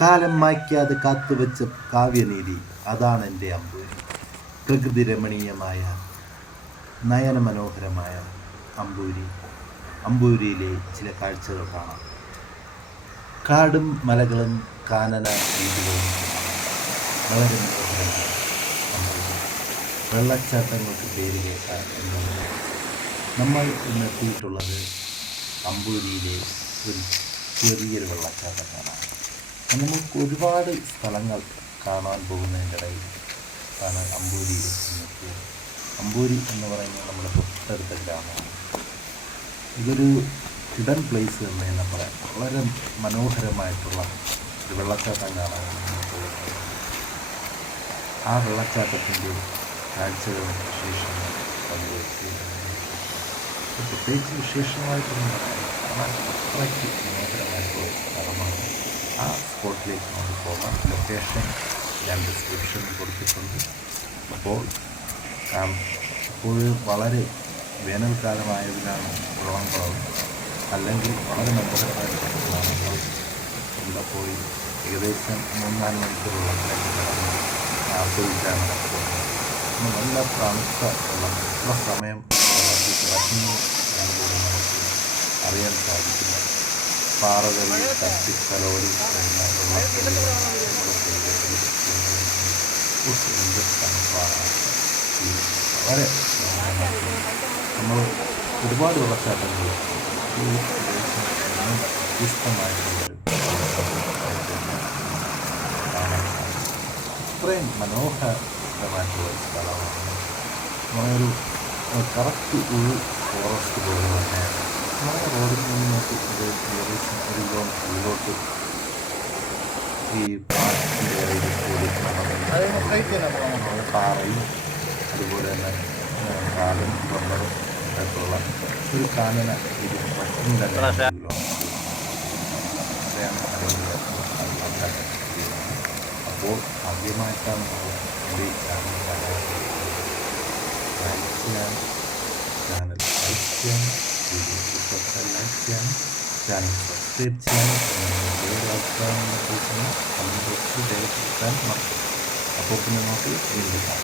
കാലം മായ്ക്കാതെ കാത്തുവെച്ച കാവ്യനീതി. അതാണ് എന്റെ അമ്പൂരി പ്രകൃതി രമണീയമായ നയനമനോഹരമായ അമ്പൂരി. അമ്പൂരിയിലെ ചില കാഴ്ചകൾ കാണാം. കാടും മലകളും കാനന രീതികളും വളരെ മനോഹരമായ അമ്പൂരി. വെള്ളച്ചാട്ടങ്ങൾക്ക് പേര് കേട്ട ഒന്നാണ് നമ്മൾ ഇന്നെത്തിയിട്ടുള്ളത് അമ്പൂരിയിലെ ഒരു ചെറിയൊരു വെള്ളച്ചാട്ടം കാണാം നമുക്ക് ഒരുപാട് സ്ഥലങ്ങൾ കാണാൻ പോകുന്നതിന്റെ ഇടയിൽ ആണ് അമ്പൂരി അമ്പൂരി എന്ന് പറയുന്നത് നമ്മുടെ തൊട്ടടുത്ത ഗ്രാമമാണ്. ഇതൊരു ഹിഡൻ പ്ലേസ് എന്ന് തന്നെ പറയാം. വളരെ മനോഹരമായിട്ടുള്ള ഒരു വെള്ളച്ചാട്ടം കാണാൻ ആ വെള്ളച്ചാട്ടത്തിന്റെ കാഴ്ചകളും വിശേഷങ്ങളും പ്രത്യേകിച്ച് വിശേഷമായിട്ടൊന്നും കാണാൻ അത്രയ്ക്ക് മനോഹരമായി സ്പോട്ടിലേക്ക് നമുക്ക് പോകാം. ലൊക്കേഷൻ ഞാൻ ഡിസ്ക്രിപ്ഷനിൽ കൊടുത്തിട്ടുണ്ട്. അപ്പോൾ ഇപ്പോഴും വളരെ വേനൽക്കാലമായതിനാണ് കുറവ് അല്ലെങ്കിൽ വളരെ മനോഹരമായ സ്ഥലമാണ് ഇവിടെ പോയി ഏകദേശം മൂന്നാൽ മണിക്കൂർ വെള്ളത്തിലേക്ക് കിടന്ന് നല്ല തണുത്ത വെള്ളം എത്ര സമയം കിടക്കുന്നു നമുക്ക് അറിയാൻ സാധിക്കില്ല. പാറകളിൽ തട്ടി തലോടി വരുന്ന വെള്ളത്തിൽ നമ്മുടെ ശരീരത്തിൽ ഉഫ്, എന്ത് തണുപ്പാണ് ഈ വളരെ നമ്മൾ ഒരുപാട് വെള്ളച്ചാട്ടങ്ങൾ ഈ വ്യത്യസ്തമായിട്ടുള്ളൊരു അത്രയും മനോഹരമായിട്ടുള്ള ഒരു സ്ഥലമാണ് നമ്മളൊരു കറക്റ്റ് ഉൾ ഫോറസ്റ്റ് പോലെ തന്നെയാണ് നമ്മുടെ റോഡിൽ നിന്ന് നോക്കി ഒരു ഏകദേശം ഒരു കിലോമീറ്റർ ഉള്ളിലോട്ട് ഈ പാർക്കിന്റെ ഇടയിൽ കൂടി നമ്മൾ പാറയും അതുപോലെ തന്നെ കാടും റബ്ബറും ആയിട്ടുള്ള ഒരു കാനന ഇത് വെള്ളച്ചാട്ടം അപ്പോൾ ആദ്യമായിട്ടാണ് നമ്മൾ എന്റെ ഈ channel channel videosu çok paylaşacağım. Yani subscribe edeceğim. Böyle altılarımla buluşmak. Ama bu süreyi ben apopunu notu elde